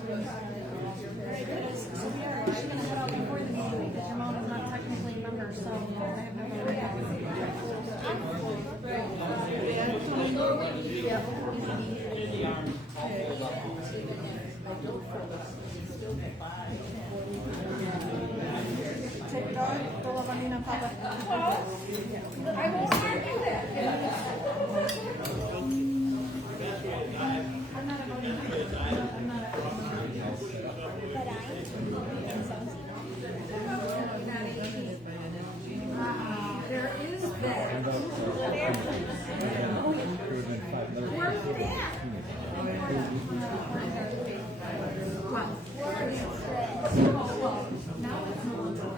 So we are actually going to head out before the meeting because your mom is not technically a member, so I have no Take your dog, go love on Nina and Papa. I won't argue that. I'm not a voting. I'm not a But I there is that. Where's that? Now it's no longer.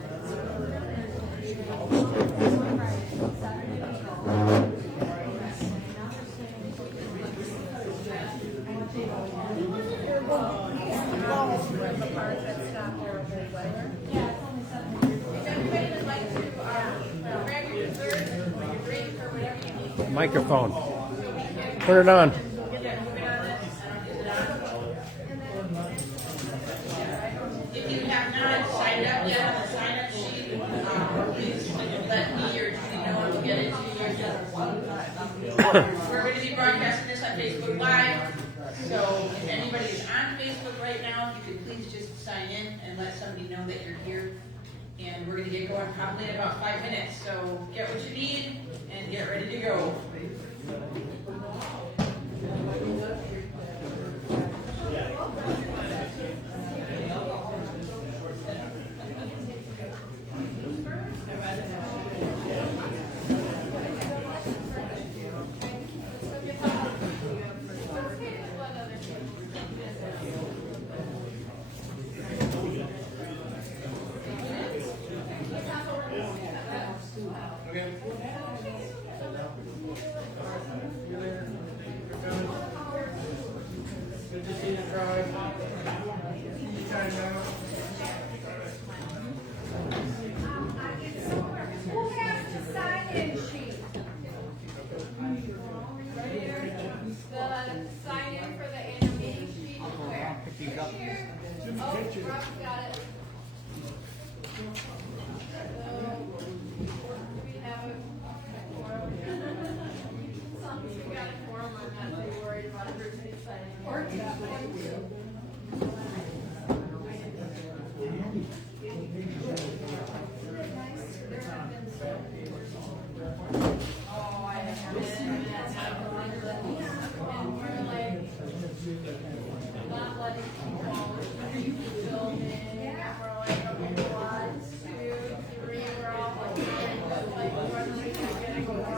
Microphone. Turn it on. If you have not signed up yet on the sign-up sheet, please let me or Judy know and we'll get it to you. We're going to be broadcasting this on Facebook Live, so if anybody is on Facebook right now, if you could please just sign in and let somebody know that you're here. And we're going to get going probably in about 5 minutes, so get what you need and get ready to go. Good to see you, Troy. Anytime now. Who has the sign-in sheet? Right here. The sign-in for the annual meeting sheet. Where? Here. Oh, Rob's got it. So, we have a forum. We got a forum. I'm not too worried about everybody signing. Or that one too. Oh, I have been, and that's not longer than me. And we're like, not letting people film in. And we're like, okay, 1, 2, 3, we're all like, when are we getting more?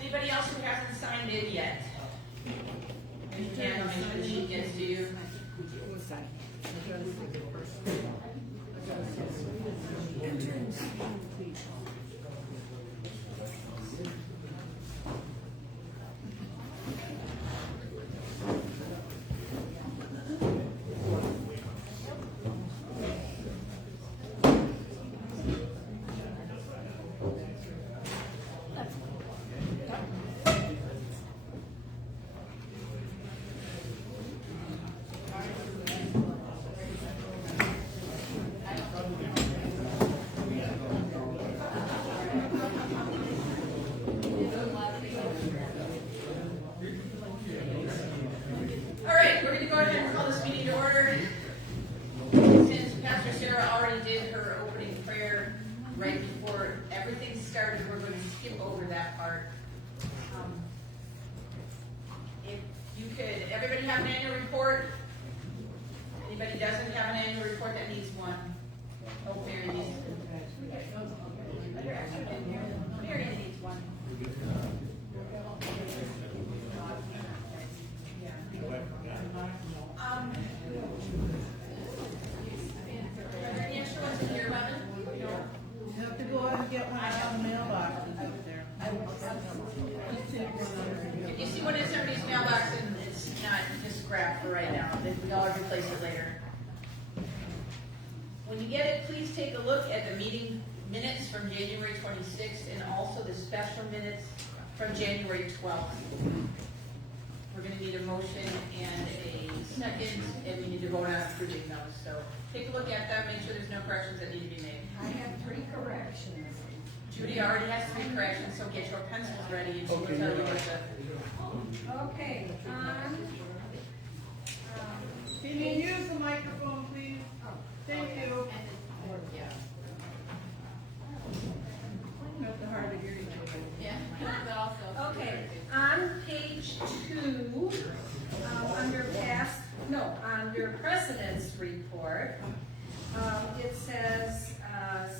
Anybody else who hasn't signed in yet? You can, make sure the sheet gets to you. All right, we're going to go ahead and call this meeting to order. Since Pastor Sarah already did her opening prayer right before everything started, we're going to skip over that part. If you could, everybody have an annual report? Anybody doesn't have an annual report that needs one? Oh, Mary needs Mary needs one. Are there any extra ones in here, Lemon? You have to go ahead and get one out of the mailbox. There. If you see what is somebody's mailbox, we all replace it later. When you get it, please take a look at the meeting minutes from January 26th and also the special minutes from January 12th. We're gonna need a motion and a second, and we need to vote on approving those. So take a look at them, make sure there's no corrections that need to be made. I have 3 corrections. Judy already has 3 corrections, so get your pencils ready and she will tell you what the. Okay, Can you use the microphone, please? Thank you. Not the hard of hearing. okay, on page 2, under President's Report, it says,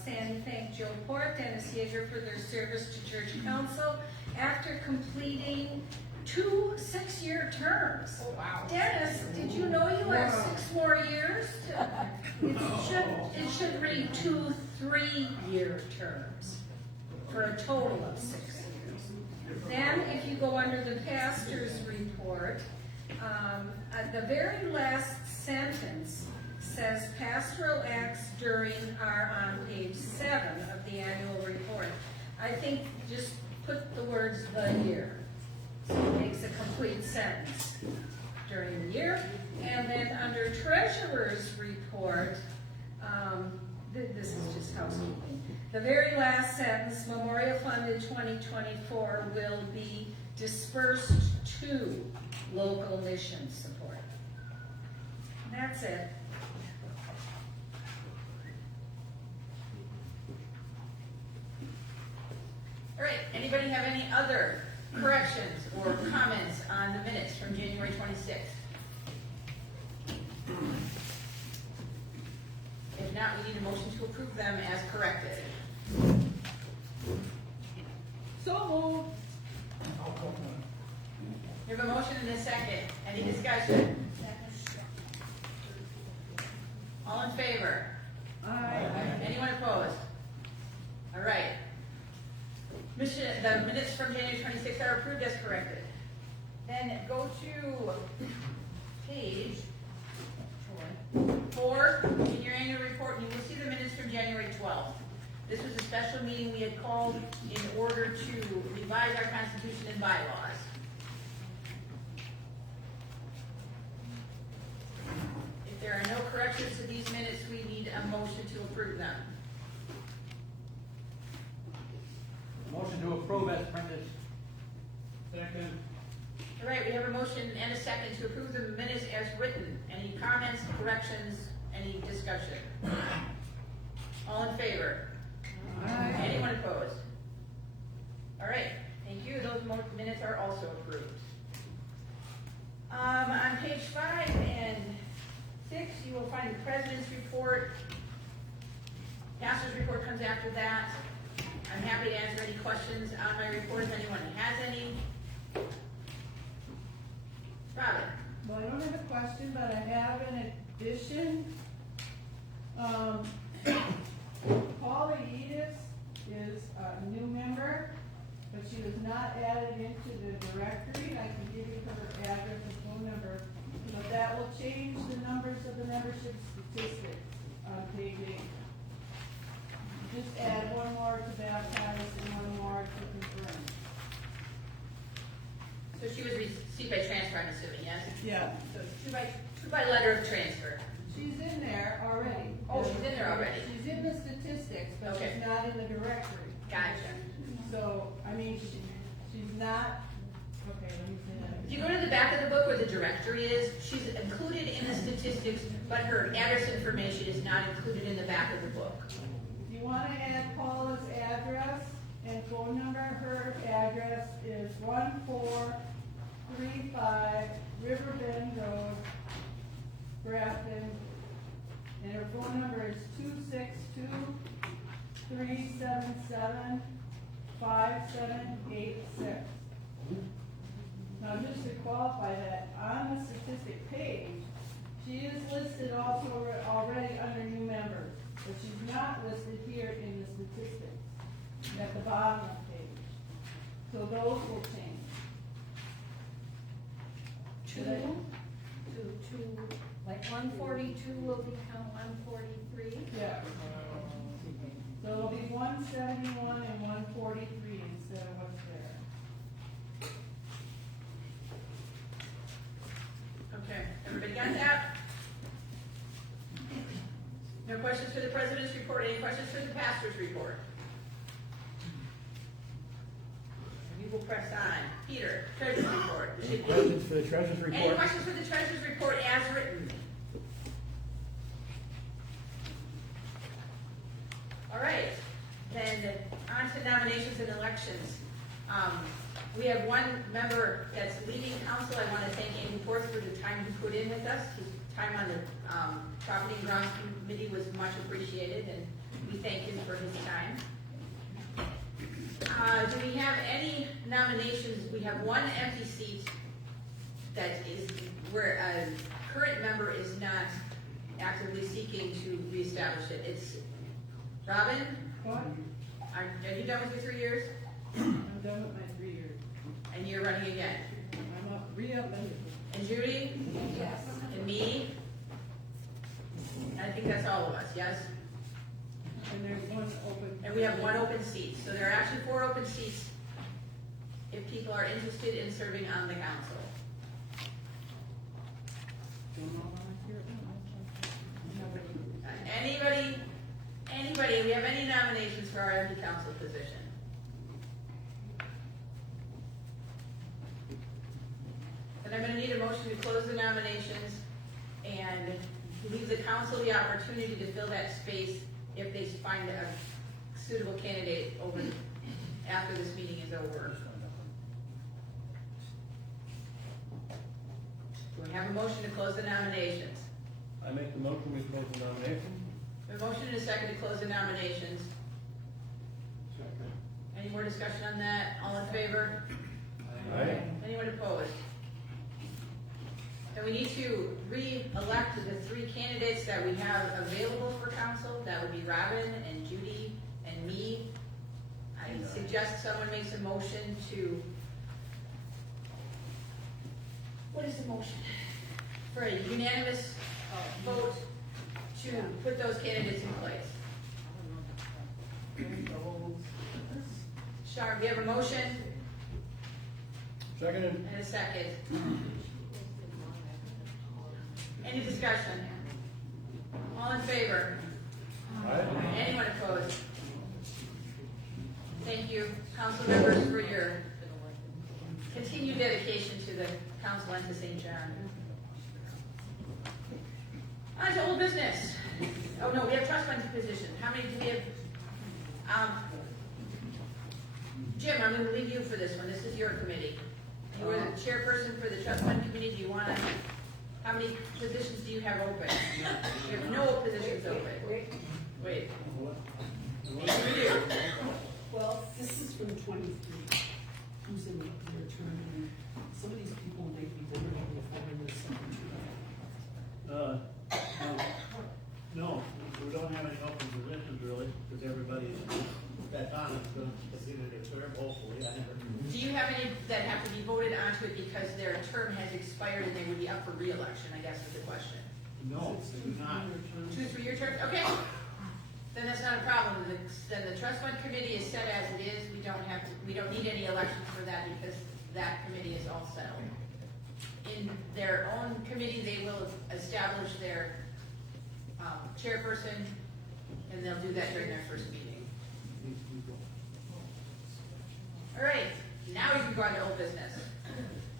Sandy thanked Joe Port, Dennis Yeager for their service to Church Council after completing 2 6-year terms. Oh, wow. Dennis, did you know you have 6 more years? It should read 2 3-year terms for a total of 6 years. Then, if you go under the pastor's report, the very last sentence says pastoral acts during are on page 7 of the annual report. I think just put the words "the year," so it makes a complete sentence during the year. And then under treasurer's report, this is just housekeeping. The very last sentence, memorial funded 2024 will be dispersed to local mission support. That's it. All right, anybody have any other corrections or comments on the minutes from January 26th? If not, we need a motion to approve them as corrected. So moved. We have a motion and a second. Any discussion? All in favor? Anyone opposed? All right. The minutes from January 26th are approved as corrected. Then go to page 4 in your annual report, and you will see the minutes from January 12th. This was a special meeting we had called in order to revise our constitution and bylaws. If there are no corrections to these minutes, we need a motion to approve them. Motion to approve as printed. Second. All right, we have a motion and a second to approve the minutes as written. Any comments, corrections, any discussion? All in favor? Anyone opposed? All right, thank you. Those minutes are also approved. On page 5 and 6, you will find the president's report. Pastor's report comes after that. I'm happy to answer any questions on my report if anyone has any. Robin? Well, I don't have a question, but I have an addition. Paula Edis is a new member, but she was not added into the directory. I can give you her address and phone number, but that will change the numbers of the membership statistics on page 8. Just add 1 more to baptize and 1 more to confirm. So she was received by transfer, I'm assuming, yes? Yeah. So two by letter of transfer. She's in there already. Oh, she's in there already. She's in the statistics, but Okay. she's not in the directory. Gotcha. So, I mean, she's not, okay, let me say that. If you go to the back of the book where the directory is, she's included in the statistics, but her address information is not included in the back of the book. If you wanna add Paula's address and phone number, her address is 1435 Riverbend Road, Grafton, and her phone number is 262-377-5786. Now, just to qualify that, on the statistic page, she is listed also already under new members, but she's not listed here in the statistics at the bottom of the page. So those will change. Two like 142 will become 143. Yeah. So it'll be 171 and 143 instead of what's there. Okay, everybody got that? No questions for the president's report, any questions for the pastor's report? We will press on. Peter, treasurer's report. Any questions for the treasurer's Any report? questions for the treasurer's report as written? All right, then on to nominations and elections. We have one member that's leaving council. I want to thank Andy Forth for the time he put in with us. His time on the property and grounds committee was much appreciated, and we thank him for his time. Do we have any nominations? We have one empty seat that is where a current member is not actively seeking to reestablish it. It's Robin, What? are you done with your 3 years? I'm done with my 3 years. And you're running again? I'm up, re-up, And Judy? Yes. And me? I think that's all of us, yes? and there's one open. And we have one open seat, so there are actually 4 open seats if people are interested in serving on the council. Anybody, we have any nominations for our empty council position? Then I'm gonna need a motion to close the nominations and leave the council the opportunity to fill that space if they find a suitable candidate over, after this meeting is over. Do we have a motion to close the nominations? I make the motion, we close the nomination. A motion and a second to close the nominations. Any more discussion on that? All in favor? Aye. Anyone opposed? And we need to re-elect the 3 candidates that we have available for council. That would be Robin and Judy and me. I suggest someone makes a motion to, what is the motion? For a unanimous vote to put those candidates in place. Sharp, we have a motion Seconded. and a second. Any discussion? All in favor? Aye. Anyone opposed? Thank you, council members, for your continued dedication to the council and to St. John. On to old business. Oh, no, we have trust fund positions. How many do we have? Jim, I'm gonna leave you for this one. This is your committee. You are the chairperson for the trust fund committee. Do you wanna, how many positions do you have open? You have no positions open. Wait. Yes, we do. Well, this is from 23, who's in their term, and some of these people may be better than the former secretary. No, we don't have any open positions really, because everybody that's on is going to continue to serve, hopefully. Do you have any that have to be voted onto it because their term has expired and they would be up for re-election, I guess is the question. No, we do not. 2 3-year terms, okay. Then that's not a problem. Then the trust fund committee is set as it is. We don't need any elections for that because that committee is all settled. In their own committee, they will establish their chairperson, and they'll do that during their first meeting. All right, now we can go on to old business.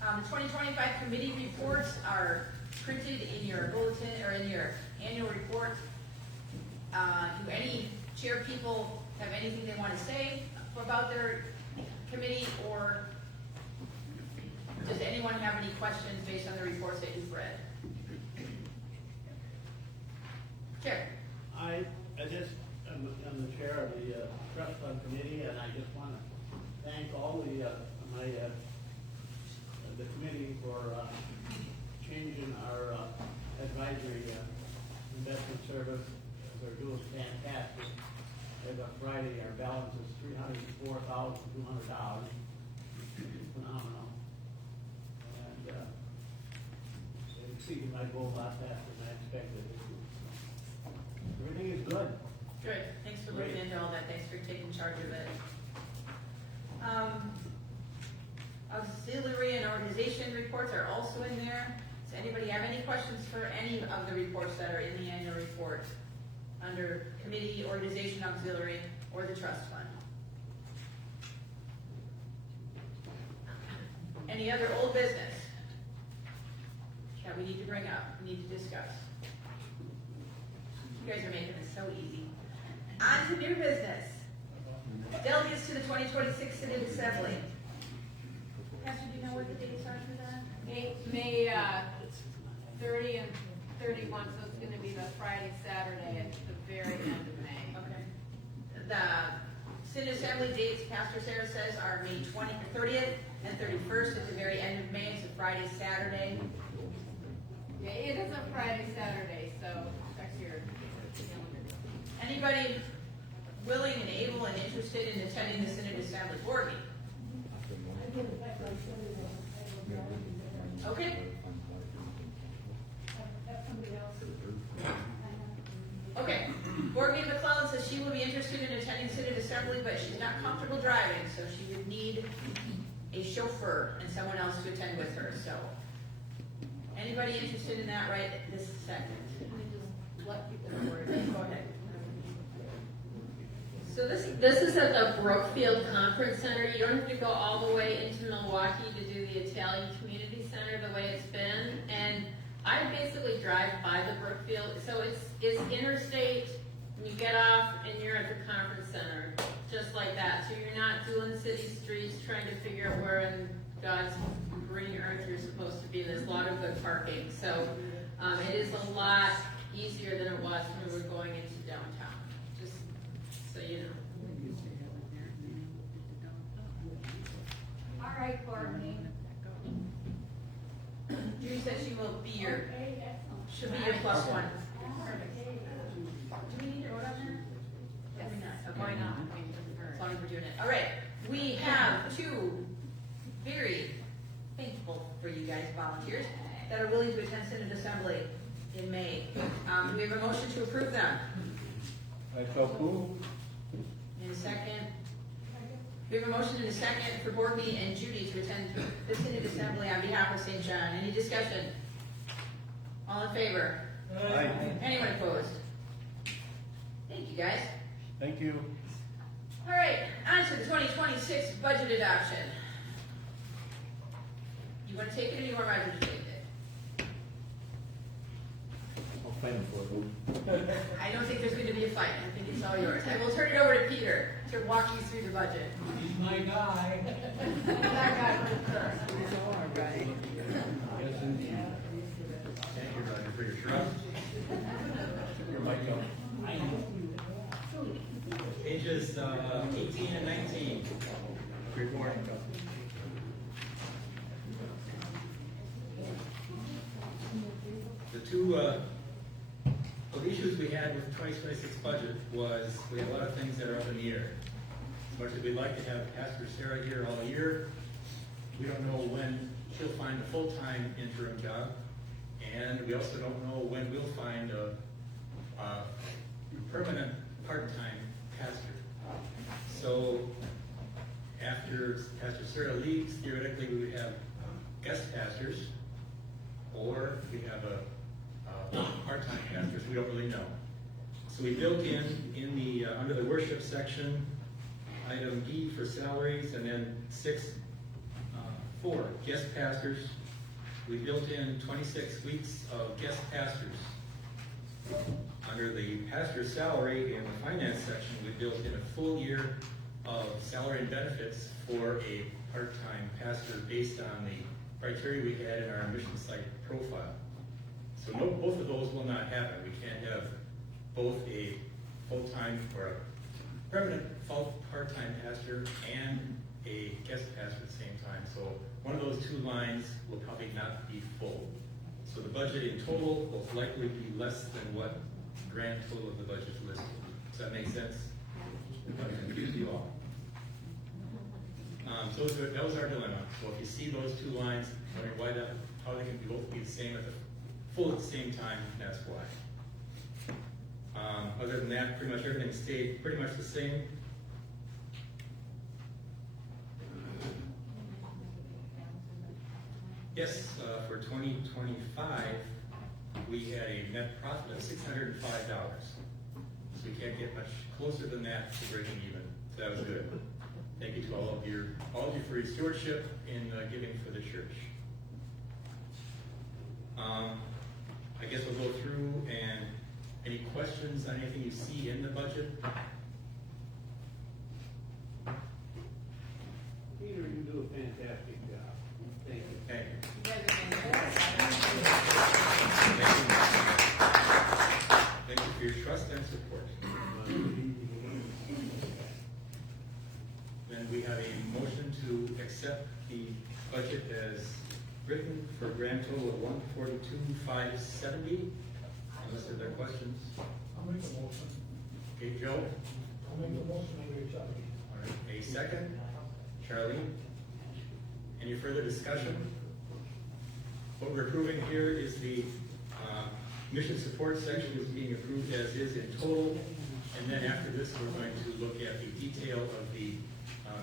The 2025 committee reports are printed in your bulletin, or in your annual report. Do any chair people have anything they want to say about their committee, or does anyone have any questions based on the reports that you've read? Chair. I just am the chair of the trust fund committee, and I just want to thank all the committee for changing our advisory investment service. They're doing fantastic. As of Friday, our balance is $304,200. Phenomenal. And exceeded my goal a lot faster than I expected. Everything is good. Good, thanks for looking into all that, thanks for taking charge of it. Auxiliary and organization reports are also in there. Does anybody have any questions for any of the reports that are in the annual report? Under committee, organization, auxiliary, or the trust fund? Any other old business that we need to bring up, we need to discuss? You guys are making this so easy. On to new business. Delegates to the 2026 Synod Assembly. Pastor, do you know what the dates are for that? May 30 and 31, so it's gonna be the Friday, Saturday at the very end of May. Okay. The Synod Assembly dates, Pastor Sarah says, are May 30th and 31st at the very end of May. It's a Friday, Saturday. Yeah, it is a Friday, Saturday, so check your calendar. Anybody willing and able and interested in attending the Synod Assembly board meeting? Okay. Okay. Board meeting McClellan says she will be interested in attending Synod Assembly, but she's not comfortable driving, so she would need a chauffeur and someone else to attend with her. So, anybody interested in that right this second? Let me just let people know where it is. Go ahead. So this is at the Brookfield Conference Center. You don't have to go all the way into Milwaukee to do the Italian Community Center the way it's been. And I basically drive by the Brookfield, so it's interstate. You get off and you're at the conference center, just like that. So you're not doing city streets trying to figure out where in God's green earth you're supposed to be. There's a lot of good parking. So it is a lot easier than it was when we were going into downtown. Just so you know. All right, Courtney. Judy says she will be your, she'll be your plus one. Do we need to vote on that? Yes. Or not? Okay. Why not? As long as we're doing it. All right, we have two very thankful for you guys volunteers that are willing to attend Synod Assembly in May. Do we have a motion to approve them? I so move. In a second. We have a motion and a second for Borgney and Judy to attend the Synod Assembly on behalf of St. John. Any discussion? All in favor? Aye. Anyone opposed? Thank you, guys. Thank you. All right, on to the 2026 budget adoption. You want to take it or you want Roger to take it? I'll fight him for it. I don't think there's going to be a fight. I think it's all yours. I will turn it over to Peter to walk you through the budget. He's my guy. Yes, indeed. Thank you, Roger, for your trust. Your mic up. Pages 18 and 19. Good morning. The two issues we had with the 2026 budget was we had a lot of things that are up in the air. As much as we'd like to have Pastor Sarah here all year, we don't know when she'll find a full-time interim job, and we also don't know when we'll find a permanent part-time pastor. So after Pastor Sarah leaves, theoretically we would have guest pastors, or we have a part-time pastors. We don't really know. So we built in the under the worship section, item E for salaries, and then 4 guest pastors. We built in 26 weeks of guest pastors. Under the pastor's salary in the finance section, we built in a full year of salary and benefits for a part-time pastor based on the criteria we had in our mission site profile. So both of those will not happen. We can't have both a full-time or a permanent part-time pastor and a guest pastor at the same time. So one of those two lines will probably not be full. So the budget in total will likely be less than what the grand total of the budget is listed. Does that make sense? I'm confused you all. So that was our dilemma. So if you see those two lines, wondering how they can both be the same at the full at the same time, that's why. Other than that, pretty much everything stayed pretty much the same. Yes, for 2025, we had a net profit of $605. So we can't get much closer than that to breaking even. So that was good. Thank you to all of you for your stewardship in giving for the church. I guess we'll go through and any questions on anything you see in the budget? Peter, you do a fantastic job. Thank you. Thank you. You guys are fantastic. Thank you for your trust and support. Then we have a motion to accept the budget as written for a grand total of $142,570. Unless there are questions. I'll make a motion. Okay, Joe? I'll make a motion to accept. All right, a second. Charlene? Any further discussion? What we're approving here is the mission support section is being approved as is in total. And then after this, we're going to look at the detail of the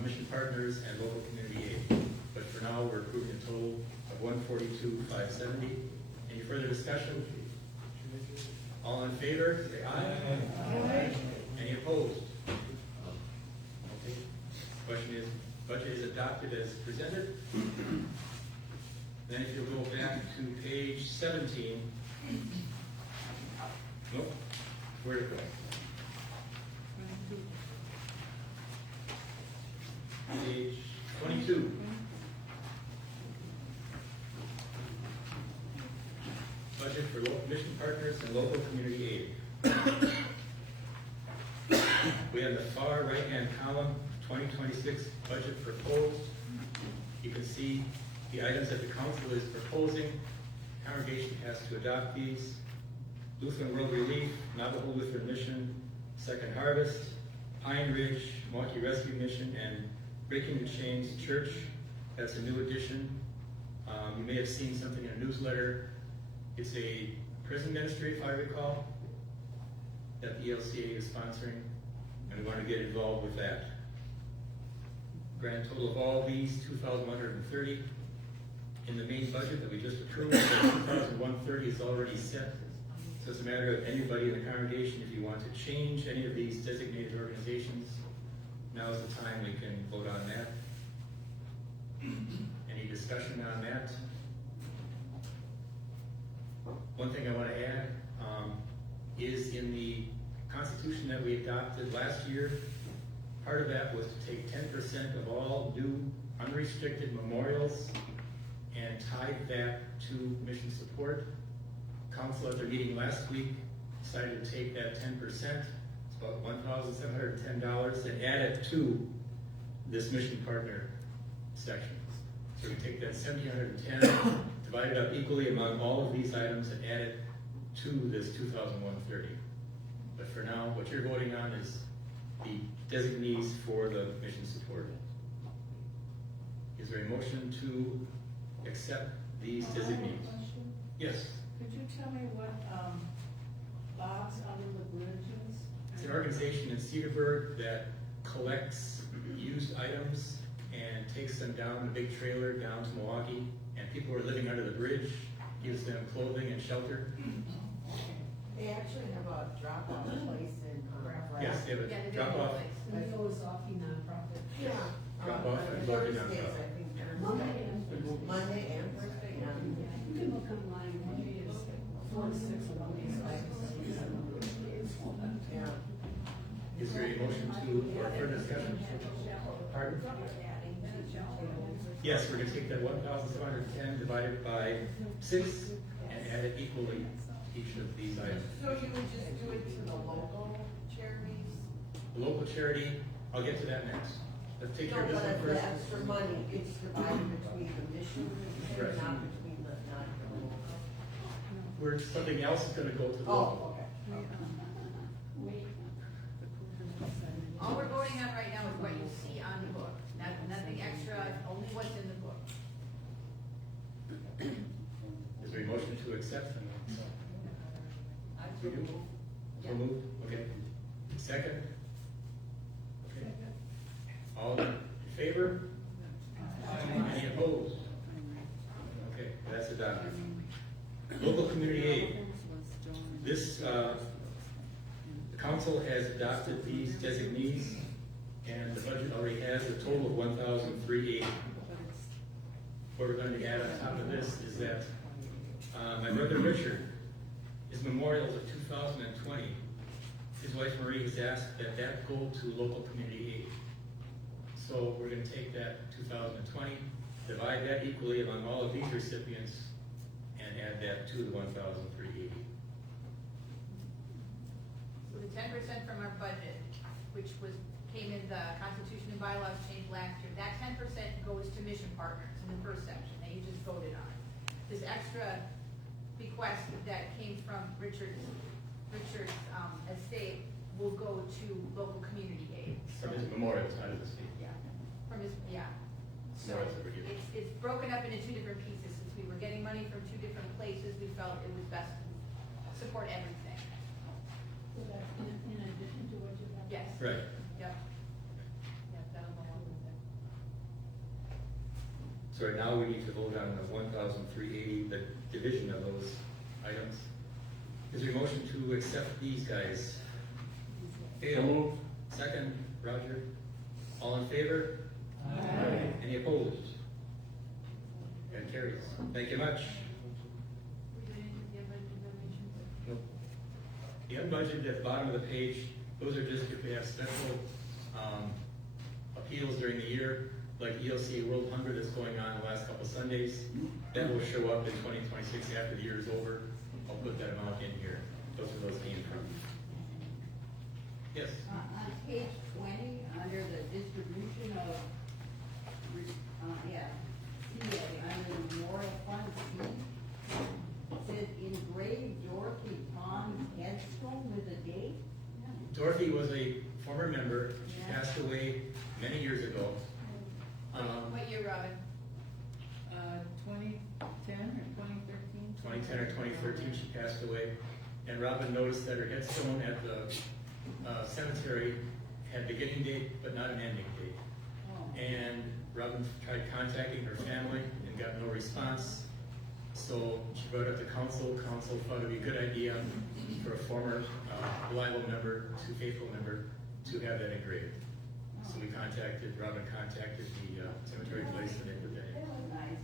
mission partners and local community aid. But for now, we're approving a total of $142,570. Any further discussion? All in favor, say aye. Aye. Any opposed? Okay. Question is, budget is adopted as presented. Then if you'll go back to page 17. Nope. Where'd it go? Page 22. Budget for local mission partners and local community aid. We have the far right-hand column, 2026 budget proposed. You can see the items that the council is proposing. Congregation has to adopt these. Lutheran World Relief, Navajo Lutheran Mission, Second Harvest, Pine Ridge, Milwaukee Rescue Mission, and Breaking the Chains Church. That's a new addition. You may have seen something in a newsletter. It's a prison ministry, if I recall, that the ELCA is sponsoring, and we want to get involved with that. Grand total of all these, $2,130. In the main budget that we just approved, $2,130 is already set. So it's a matter of anybody in the congregation, if you want to change any of these designated organizations, now is the time we can vote on that. Any discussion on that? One thing I want to add is in the Constitution that we adopted last year, part of that was to take 10% of all new unrestricted memorials and tie that to mission support. Council at their meeting last week decided to take that 10%, it's about $1,710, and add it to this mission partner section. So we take that $1,710, divide it up equally among all of these items, and add it to this $2,130. But for now, what you're voting on is the designees for the mission support. Is there a motion to accept these designees? Yes. Could you tell me what, Bob's Under the Bridges? It's an organization in Cedarburg that collects used items and takes them down in a big trailer down to Milwaukee, and people who are living under the bridge, gives them clothing and shelter. They actually have a drop-off place in Grafton. Yes, they have a drop-off. Milwaukee nonprofit. Yeah. Drop-off and Thursdays, drop-off. I think, Monday Thursday. and Thursday. Monday and Thursday, yeah. You can look online, Monday is 4 to 6, and Monday is 5 to 7. Yeah. Is there a motion to, or further discussion? Pardon? Yes, we're gonna take that 1,710 divided by 6 and add it equally to each of these items. So you would just do it to the local charities? The local charity, I'll get to that next. Let's take No, care of this but one if the first. extra money, it's divided between the mission Right. and not between the non-local. Where something else is gonna go to the local. Oh, okay. All we're voting on right now is what you see on the book, nothing extra, only what's in the book. Is there a motion to accept them? We do? So moved, okay. Second? Okay. All in favor? Any opposed? Okay, that's adopted. Local community aid. This, the council has adopted these designees, and the budget already has a total of 1,380. What we're going to add on top of this is that my brother Richard, his memorials of 2020, his wife Marie has asked that that go to local community aid. So we're going to take that 2020, divide that equally among all of these recipients, and add that to the 1,380. So the 10% from our budget, which came in the Constitution and bylaws change last year, that 10% goes to mission partners in the first section that you just voted on. This extra bequest that came from Richard's estate will go to local community aid. So, From his memorials, not his estate. yeah, from his, yeah. So Memorials that were given. it's broken up into two different pieces. Since we were getting money from two different places, we felt it was best to support everything. So that's in addition to what you have? Yes. Right. Yep. Yep, that'll go along with it. So right now we need to vote on the 1,380, the division of those items. Is there a motion to accept these guys? Dale. Second, Roger. All in favor? Aye. Any opposed? That carries. Thank you much. We didn't give a donations. Nope. The unbudgeted at the bottom of the page, those are just if we have special appeals during the year, like ELCA World Hunger that's going on the last couple Sundays. That will show up in 2026 after the year is over. I'll put that amount in here. Those are those came from. Yes. On page 20, under the distribution of, under the memorial fund C, it says engraved Dorothy Pond headstone with a date. Dorothy was a former member. She passed away many years ago. What year, Robin? 2010 or 2013? 2010 or 2013, she passed away. And Robin noticed that her headstone at the cemetery had beginning date, but not an ending date. And Robin tried contacting her family and got no response. So she brought it up to council. Council thought it would be a good idea for a former reliable member, faithful member, to have that engraved. So Robin contacted the cemetery place and they put that in. Nice.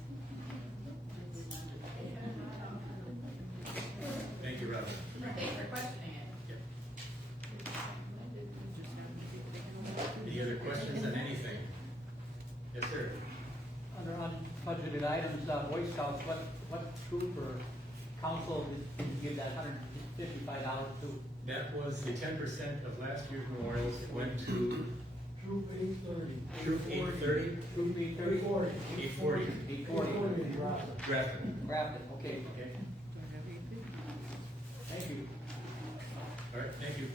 Thank you, Robin. Thanks for questioning it. Yep. Any other questions on anything? Yes, sir. Under unbudgeted items, Boy Scouts, what troop or council did you give that $155 to? That was the 10% of last year's memorials. It went to Troop 830. Troop 830. Troop 830? 840. 840. 840. in Grafton. Grafton. Grafton, okay. Okay. Thank you. All right, thank you.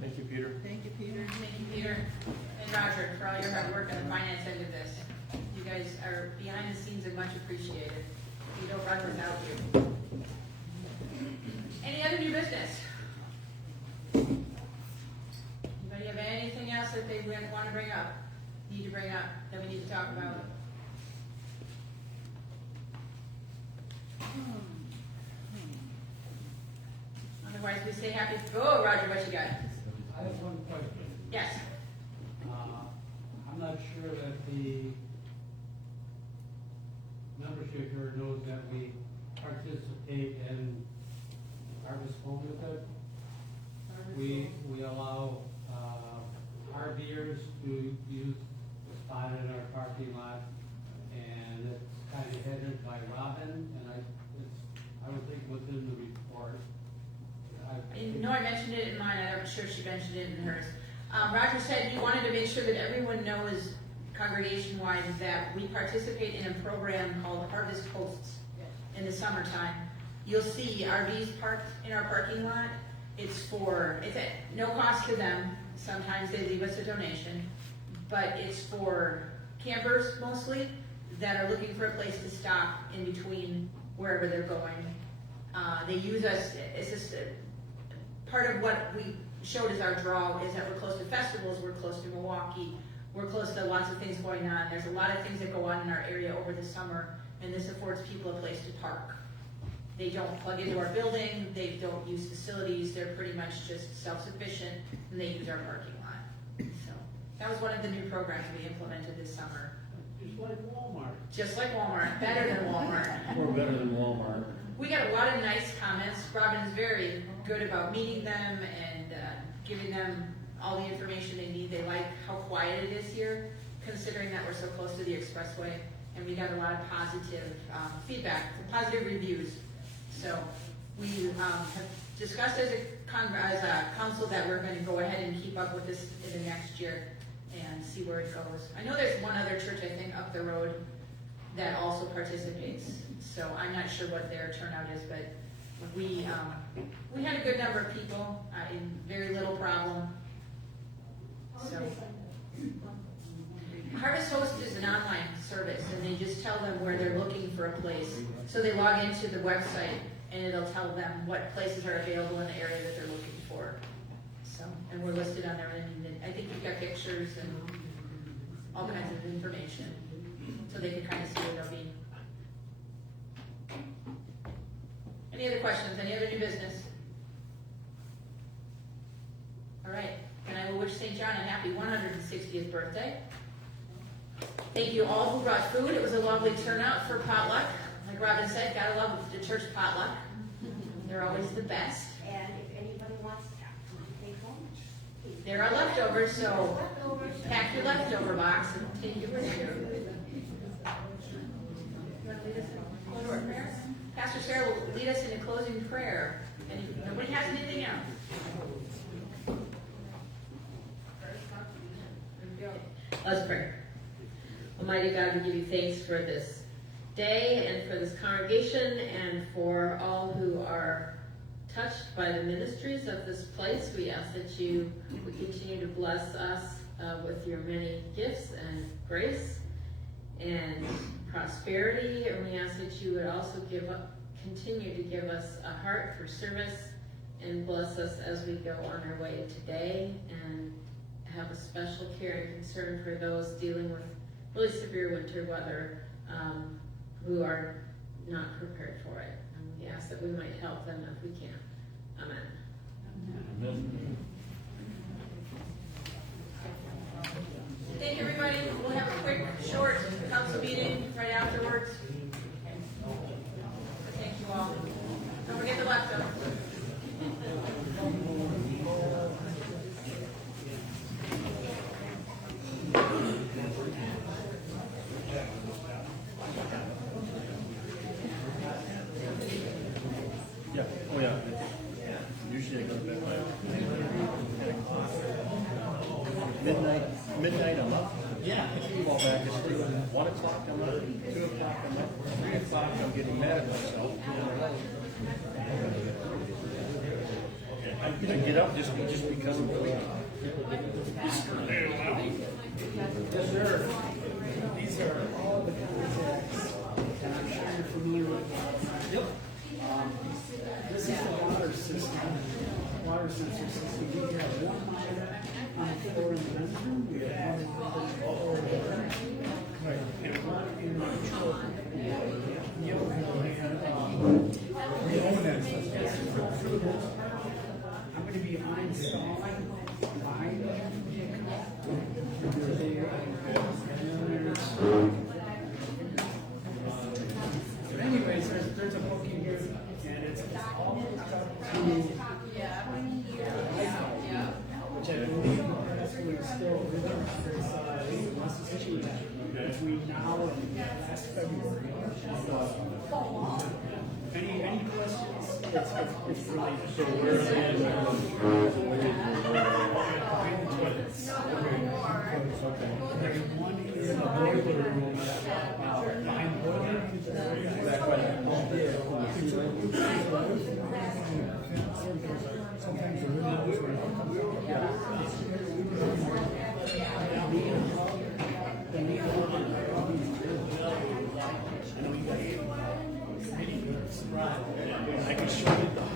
Thank you, Peter. Thank you, Peter. Thank you, Peter and Roger, for all your hard work on the finance end of this. You guys are behind the scenes and much appreciated. We don't run without you. Any other new business? Anybody have anything else that they want to bring up, need to bring up, that we need to talk about? Otherwise, we stay happy. Go, Roger, what you got? I have one question. Yes. I'm not sure that the membership here knows that we participate in Harvest Home with it. We allow RVers to use the spot in our parking lot, and it's kind of headed by Robin, and I would think within the report. I mentioned it in mine, I'm sure she mentioned it in hers. Roger said he wanted to make sure that everyone knows, congregation-wise, that we participate in a program called Harvest Hosts in the summertime. You'll see RVs parked in our parking lot. It's at no cost to them. Sometimes they leave us a donation, but it's for campers mostly that are looking for a place to stop in between wherever they're going. They use us, it's just part of what we showed as our draw is that we're close to festivals, we're close to Milwaukee, we're close to lots of things going on. There's a lot of things that go on in our area over the summer, and this affords people a place to park. They don't plug into our building, they don't use facilities, they're pretty much just self-sufficient, and they use our parking lot. So that was one of the new programs we implemented this summer. Just like Walmart. Just like Walmart, better than Walmart. Or better than Walmart. We got a lot of nice comments. Robin's very good about meeting them and giving them all the information they need. They like how quiet it is here, considering that we're so close to the expressway. And we got a lot of positive feedback, positive reviews. So we have discussed as a council that we're going to go ahead and keep up with this in the next year and see where it goes. I know there's one other church, I think, up the road that also participates. So I'm not sure what their turnout is, but we had a good number of people, in very little problem. So Harvest Host is an online service, and they just tell them where they're looking for a place. So they log into the website, and it'll tell them what places are available in the area that they're looking for. So, and we're listed on there, and I think we've got pictures and all kinds of information, so they can kind of see where they'll be. Any other questions? Any other new business? All right, and I will wish St. John a happy 160th birthday. Thank you all who brought food. It was a lovely turnout for potluck. Like Robin said, gotta love the church potluck. They're always the best. And if anybody wants to take home, There are leftovers, so pack your leftover box and take it with you. You want to lead us in a closing prayer? Pastor Sarah will lead us in a closing prayer. And nobody has anything else. Let's pray. Almighty God, we give you thanks for this day and for this congregation and for all who are touched by the ministries of this place. We ask that you would continue to bless us with your many gifts and grace and prosperity. And we ask that you would also continue to give us a heart for service and bless us as we go on our way today, and have a special care and concern for those dealing with really severe winter weather who are not prepared for it. And we ask that we might help them if we can. Amen. Thank you, everybody. We'll have a quick, short council meeting right afterwards. Thank you all. Don't forget the leftovers. Yeah, oh yeah. Usually I go to bed by midnight I'm up. Yeah. Fall back to sleep. 1 o'clock I'm up, 2 o'clock I'm up, 3 o'clock I'm getting mad at myself. I get up just because of the Yes, sir. These are all the contacts, and I'm sure you're familiar with them. Yep. This is the water system, water sensor system. We have one monitor on the floor in the men's room. We have one monitor on the floor and one in the control room. I'm going to be uninstalling mine. But anyways, there's a book in here, and it's all which I believe is still between now and last February. Any questions? It's really so where there's one in the boiler room behind the boiler. Sometimes we're really Right. I could show you the